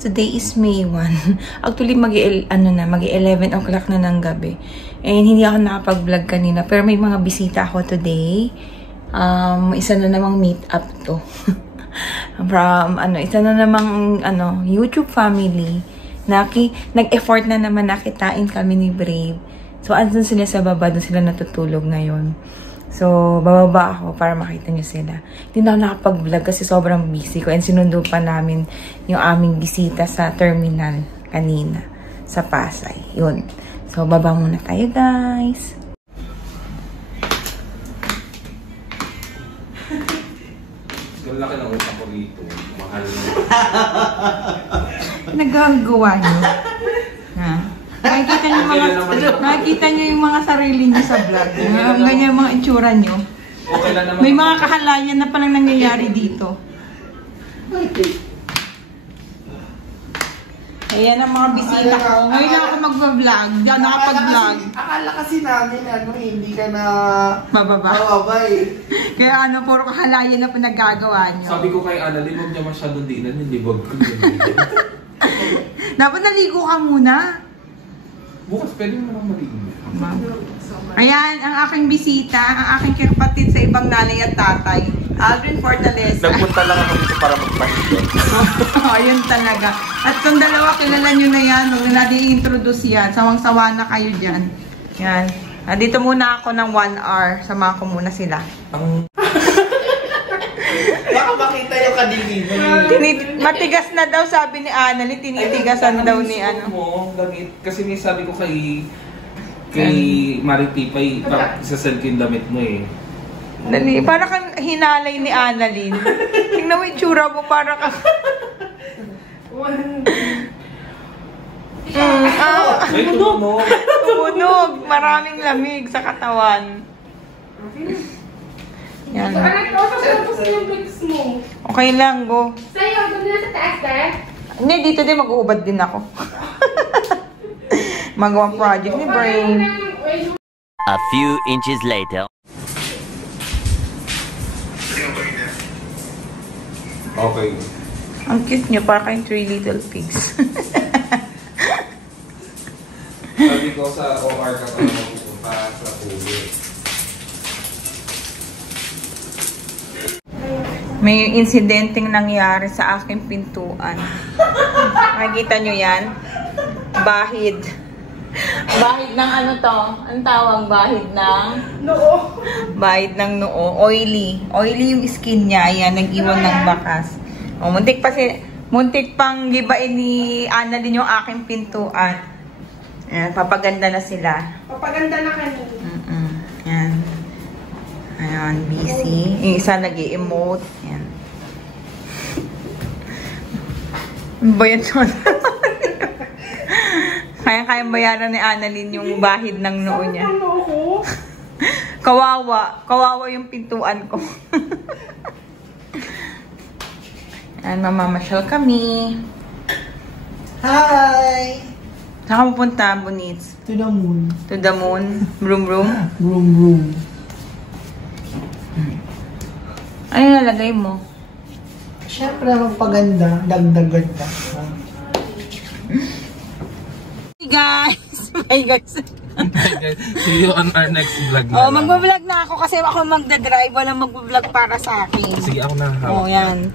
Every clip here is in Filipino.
Today is May 1. Actually, mag-11 o'clock na ng gabi. And hindi ako nakapag-vlog kanina. Pero may mga bisita ako today. Isa na namang meet up to. From, isa na namang, YouTube family. Nag-effort na naman nakitain kami ni Brave. So, andun sila sa baba. Doon sila natutulog ngayon. So, bababa ako para makita nyo sila. Hindi na ako nakapag-vlog kasi sobrang busy ko. And sinundo pa namin yung aming bisita sa terminal kanina sa Pasay. Yun. So, baba muna tayo, guys. Ang laki ng utang ko dito. Mahal na. Nagagawa nyo? Ha? Nakikita nyo yung mga sarili nyo sa vlog. Ganyan yung mga itsura nyo. Okay lang naman. May mga kahalayan na palang nangyayari dito. Ayan ang mga bisita ko. Ngayon lang ako mag-vlog. Hindi ako nakapag-vlog. Akala kasi namin, hindi ka na mababa eh. Kaya puro kahalayan na pinagagawa nyo. Sabi ko kay Annalyn, huwag niya masyadong dinan. Hindi wag ko yun. Dapat naligo ka muna. Bukas pwede mo lang maligo. Ayan, ang aking bisita, ang aking kapatid sa ibang nanay at tatay. Aldrin Fortaleza. Nagpunta lang ako dito para magpahinga. Ayun talaga. At kung dalawa, kilala nyo na yan. Nung nadi-introduce yan, sawang-sawa na kayo dyan. Yan. Dito muna ako ng 1 hour. Samahan ko muna sila. Baka makita yung kadiliman. Matigas na daw, sabi ni Annalyn. Tinitigasan daw ni Kasi may sabi ko kay Maritipay, isasend ko yung damit mo eh. Dali, para kang hinalay ni Annalyn. Tingnan mo yung tsura mo, para kang... May tumunog. Tumunog. Maraming lamig sa katawan. Yan. Okay lang, go. Sa'yo, doon na sa taas, dad? Hindi, dito din mag-uubad din ako. Magawang project ni Brain. A few inches later. Okay. Ang cute niyo, para kayong 3 little pigs. Sabi ko sa OR ka pa magpupunta sa pulo. May insidenteng nangyari sa aking pintuan. Makikita nyo yan? Bahid. Bahid ng ano to? Ang tawag bahid ng? Noo. Bahid ng noo. Oily. Oily yung skin niya. Ayan, nag-iwan ng bakas. O, muntik pang gibain ni Annalyn yung aking pintuan. Ayan, papaganda na sila. Papaganda na kanina. Ayan. Ayan, busy. Yung isa nag-i-emote. Ayan. Ano ba yan? Kaya bayaran ni Annalyn yung bahid ng noo niya. Kawawa. Kawawa yung pintuan ko. Ayan, mamamasyal kami. Hi! Saan ka pupunta, Bonits? To the moon. To the moon? Broom broom? Broom broom. Ano nalagay mo? Siyempre, magpaganda. Dagdagan ka. Hey guys! Bye guys! See you on our next vlog na. Oh, magbablog na ako kasi ako magdadrive. Walang magbablog para sa akin. Sige, ako na. Oh, yan.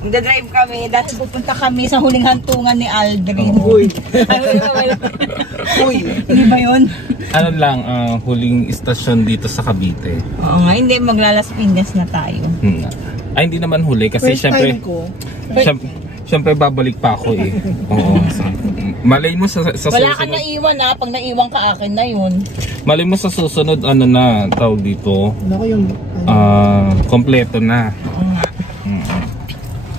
Magdadrive kami. Dati pupunta kami sa huling hantungan ni Aldrin. Uy! Uy! Hindi ba yun? Ano lang, huling istasyon dito sa Cavite. Oo nga, hindi. Maglalas Piñas na tayo. Ay, hindi naman huli kasi First time ko. Siyempre babalik pa ako eh. Oo. Malay mo sa Wala susunod. ka naiwan ha. Pag naiwan ka akin na yun. Malay mo sa susunod, ano na, tawag dito. Ako yung... kompleto na.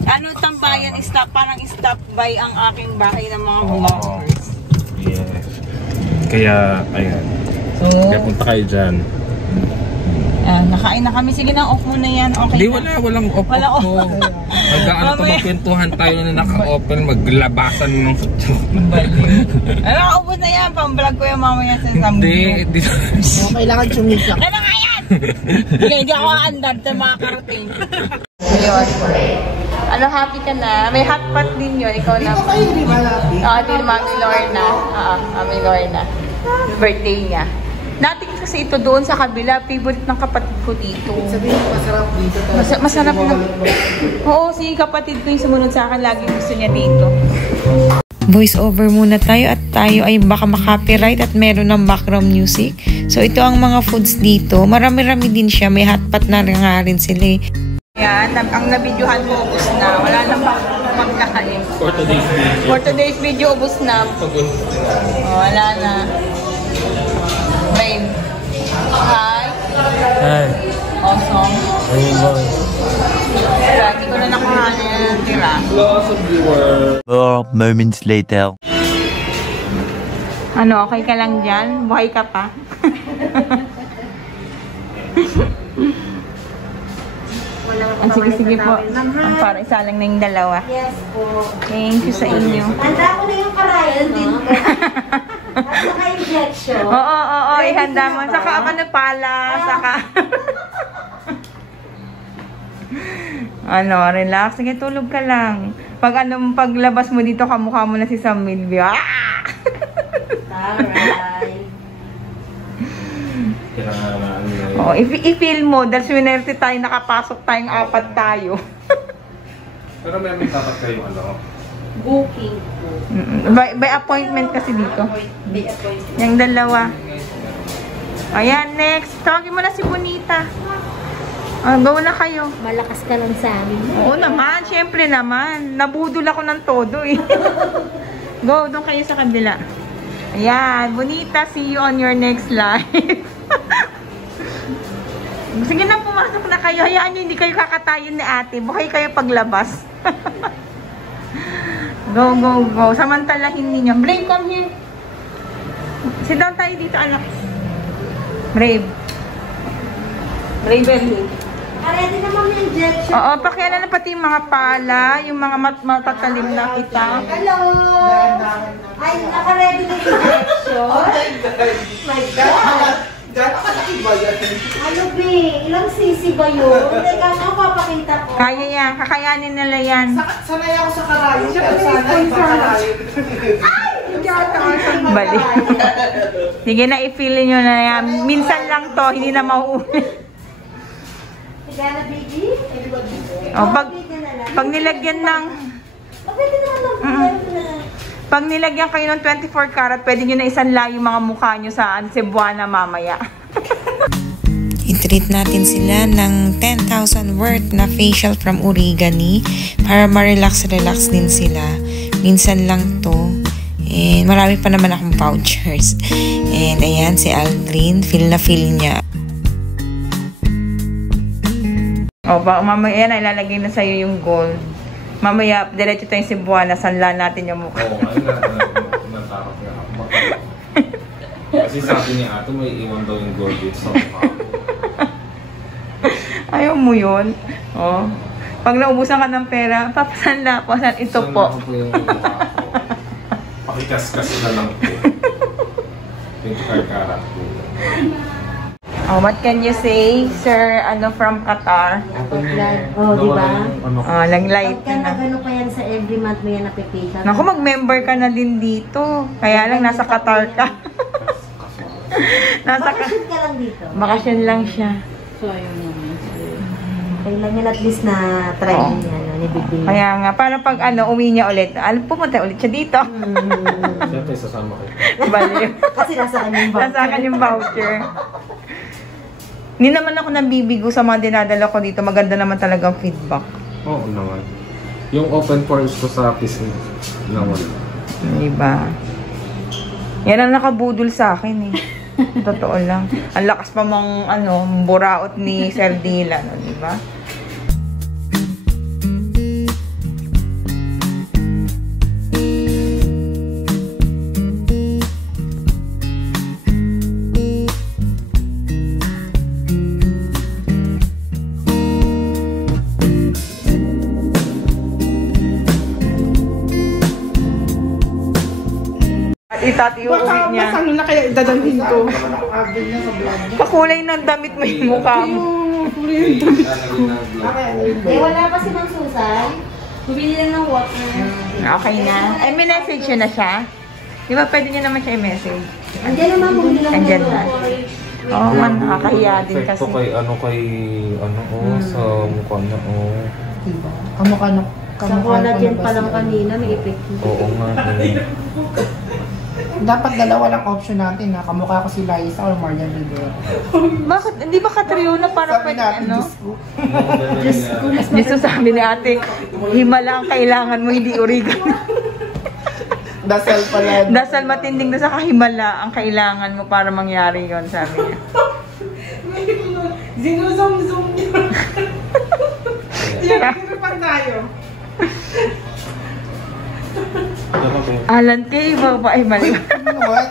Ano tambayan, stop, parang stop by ang aking bahay ng mga vloggers. Yes. Kaya, ayan. So, Kaya punta kayo dyan. nakain na kami. Sige na, off mo na yan. Okay Hindi, na. walang off mo. Hanggang magkwentuhan tayo na naka-open, maglabasan ng futyo. Ubus na yan. Pang-vlog ko yung mamaya sa Sambo. Hindi. Kailangan sumikap. Ano nga yan? Hindi ako aandar sa mga karating. Ayun. Ano, happy ka na? May hotpot din yun. Ikaw na. Hindi ko kayo rin malapit. Oo, di naman kay Lorna. May Lorna. Birthday niya. Natin kasi ito doon sa kabila. Favorite ng kapatid ko dito. Sabihin mo, masarap dito. Masarap na. Oo, si kapatid ko yung sumunod sa akin. Lagi gusto niya dito. Voice over muna tayo at tayo ay baka makopyright at meron ng background music. So ito ang mga foods dito. Marami-rami din siya. May hotpot na nga rin sila. Yan, ang nabidyohan ko ubos na. Wala nang pagkakain. For today's video, ubos na. Wala na. Babe. Hi. Hi. Awesome. Ayun. Hindi ko na nakahanin ng tira. Lots of viewers. 4 moments later. Ano, okay ka lang dyan? Buhay ka pa? Sige po. Para isa lang na yung dalawa. Yes po. Thank you sa inyo. Handa ko na yung karayan din po. At saka injection. Oo, ihanda mo. Saka ano pala, saka... Ano, relax. Sige, tulog ka lang. Paglabas mo dito, kamukha mo na si Sam Milby. Alright. Oh, i-feel mo, dahil swinerte tayo, nakapasok tayong 4 tayo. Pero may tatak kayo ano? Booking po. By appointment kasi dito. By appointment. Yung dalawa. Ayan, next. Tawagin mo na si Bonita. Go na kayo. Malakas ka lang sa amin. Oo naman, syempre naman. Nabudol ako ng todo eh. Go, doon kayo sa kabila. Ayan, Bonita, see you on your next live. Sige na, pumasok na kayo. Hayaan nyo, hindi kayo kakatayin ni ate. Buhay kayo paglabas. Go, go, go. Samantalahin ninyo. Brave, come here. Sit down tayo dito, anak. Brave. Bravery. Ready naman yung injection. Oo, pakialam na pati yung mga pala, yung mga matatalim na kita. Hello! Ay, naka-ready na yung injection. My God! Gano'n kalaki ba yan? Ano, B? Ilang sisi ba yun? Teka, ano papakita ko? Kaya yan, kakayanin nila yan. Sanay ako sa karayo. Sanay sa karayo. Bali. Sige na, i-feel nyo na yan. Minsan lang to, hindi na mauulit. Gana, baby? O, pag nilagyan ng... Pwede naman lang. Pag nilagyan kayo ng 24 karat, pwede nyo na isanla yung mga mukha nyo sa Cebuana mamaya. I-treat natin sila ng 10,000 worth na facial from Origani para ma-relax din sila. Minsan lang to. And marami pa naman akong vouchers. And ayan, si Aldrin, feel na feel niya. O, mamaya na ilalagay na sa'yo yung gold. Mamaya, diretso tayong Cebuana, sanla natin yung mukha. Oo, ayun na. Natakot nga ako. Kasi sabi niya ato, may iwan daw yung gold dito sa mukha. Ayaw mo yun? O. Pag naubusan ka ng pera, papasanla po. Ito po. Sanla ko po yung mukha ko. Pakikas-kas na lang po. 25 karat po. Oh, what can you say, sir, from Qatar? Oh, di ba? Oh, lang-light Pagka na. nagano pa yan sa every month mo yan napipisan. Naku, mag-member ka na din dito. Kaya lang, nasa Qatar ka. Bakasyon ka lang dito. Bakasyon lang siya. Kailangan at least na try niya, ni Bibi. Kaya nga, para pag uwi niya ulit, pumunta ulit siya dito. Siyempre, sasama kayo. Baliw. Kasi nasa kanyang voucher. Nasa kanyang voucher. Hindi naman ako nabibigo sa mga dinadala ko dito. Maganda naman talagang feedback. Oo naman. Yung open pores ko sa office naman. Diba? Yan ang nakabudol sa akin eh. Totoo lang. Ang lakas pa mong buraot ni Sir Dylan, diba? Itati uuwi niya. Baka na kaya dadalhin ko. Pakulay ng damit mo yung mukha mo. Eh, wala pa si Mang Susay. Bumili lang ng water. Okay na. Ay, may message yun na siya? Di ba pwede niya naman siya i-message? Andiyan naman, bumili lang ng Andyan na. water. Oo, man, nakakahiya din kasi. Epekto sa mukha niya, Diba? Kamukha na. Sa collagen pa lang kanina, may effect. Oo nga. Dapat dalawa lang option natin na kamukha ko si Liza or Marian Rivera. Bakit? Hindi ba katrio na para Sabi pwede natin, ano? Diyos ko. Diyos ko, sabi ni ate, himala ang kailangan mo, hindi oregano. Dasal pala. Dasal matinding na sa kahimala ang kailangan mo para mangyari yon, sabi niya. Zinuzom-zoom niya. Sino pa tayo? Alan Kay, iba pa ay mali. What?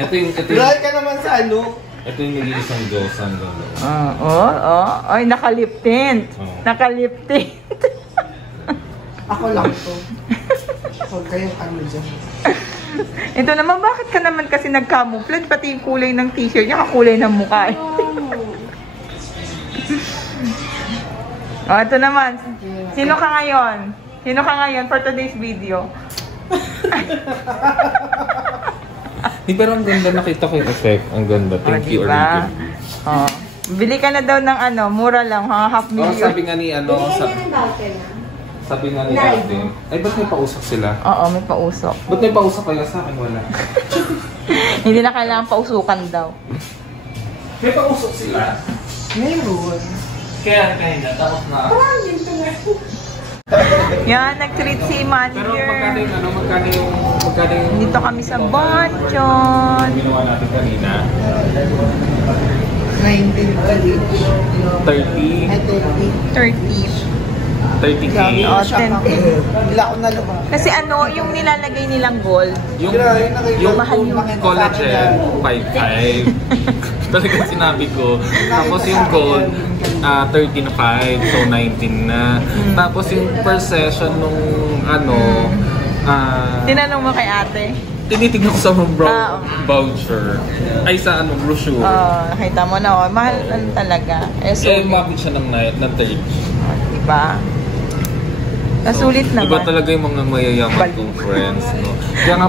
Ito yung Dry ka naman sa ano? ito yung nag-iisang Diyosan. Ay, nakalip tint. Oo. Nakalip tint. Ako lang to. Huwag kayong ano dyan. Ito naman, bakit ka naman kasi nag-camouflage? Pati yung kulay ng t-shirt niya, kakulay ng mukha. Ito naman. Sino ka ngayon? Sino ka ngayon for today's video? Pero ang ganda, nakita ko yung effect. Ang ganda. Thank you, Diba? Origin. Bili ka na daw ng ano, mura lang, half million. Sabi nga ni Binigyan niya ng voucher na. sabi nga ni ate, ay ba't may pausok sila? Oo, may pausok. Ba't may pausok kaya sa akin? Wala. Hindi na kailangan pausukan daw. May pausok sila? Meron. Kaya na, tapos na. Yan, nag-treat si Pero manager. magkano yung... Dito kami sa Bonchon. Ginawa natin kanina. 19 30. At 30. 30K. Oo, 10. Bigla ko na lumang. Kasi ano, yung nilalagay nilang gold, Yung mahal yung collagen, 5.5. Talagang sinabi ko. Tapos yung gold, 30 na 5, so 19 na. Tapos yung per session nung tinanong mo kay ate. tinitignan ko sa voucher. Ay sa brochure. Nakita mo na, mahal ano talaga. So, umabot siya ng 30. Diba? Nasulit naman. Iba talaga yung mga mayayaman kong friends. No? Kaya nga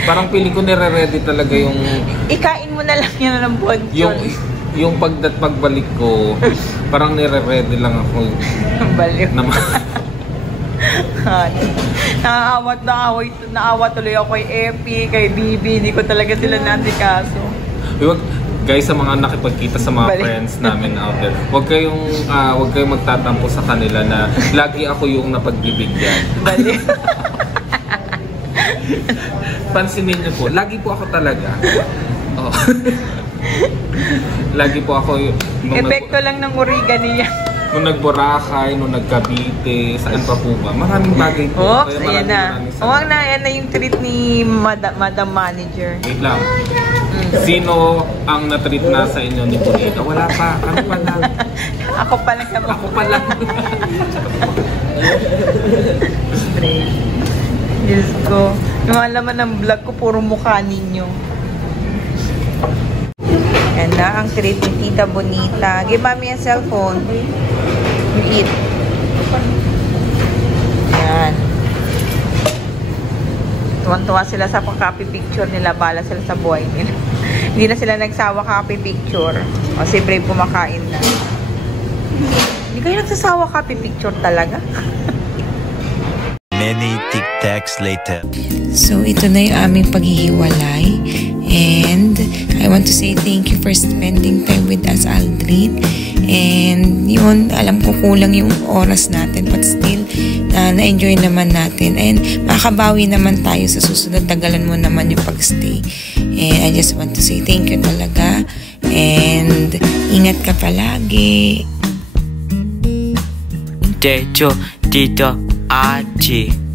parang piling ko nire-ready talaga yung... Ikain mo na lang yan ng Bonchon. Yung pagbalik ko, parang nire-ready lang ako. Baliw. Naman. Naawa tuloy ako kay Epi, kay Bibi. Hindi ko talaga sila natikaso. Guys, sa mga nakipagkita sa mga friends namin out there, huwag kayong magtatampo sa kanila na lagi ako yung napagbibigyan. Baliw. Pansinin niyo po, lagi po ako talaga. Oh. Lagi po ako yung... Epekto lang ng origami niya. Nung nag-Boracay, nung nag-Cavite, saan pa po ba? Maraming bagay po. Oops, ayan na. Huwag na, yan na yung treat ni Madam Manager. Wait lang. Sino ang na-treat na sa inyo ni Bonita? Wala pa. Ano pa lang? Ako pa lang naman. Ako pa lang. Diyos ko. Yung alaman ng vlog ko, puro mukha ninyo. Yan na ang treat ni Tita Bonita. Give mommy ang cellphone. You eat. Yan. Tuwan-tuwa sila sa pang-copy picture nila. Bala sila sa buhay nila. Hindi na sila nagsawa copy picture. O si Brave kumakain na. Hindi kayo nagsasawa copy picture talaga? Many tic-tacs later. So, ito na yung aming paghihiwalay. And I want to say thank you for spending time with us, Aldrin. And yun, alam ko kulang yung oras natin. But still, na-enjoy naman natin. And makabawi naman tayo sa susunod. Tagalan mo naman yung pag-stay. And I just want to say thank you talaga. And ingat ka palagi. Techo, Tito, Achi.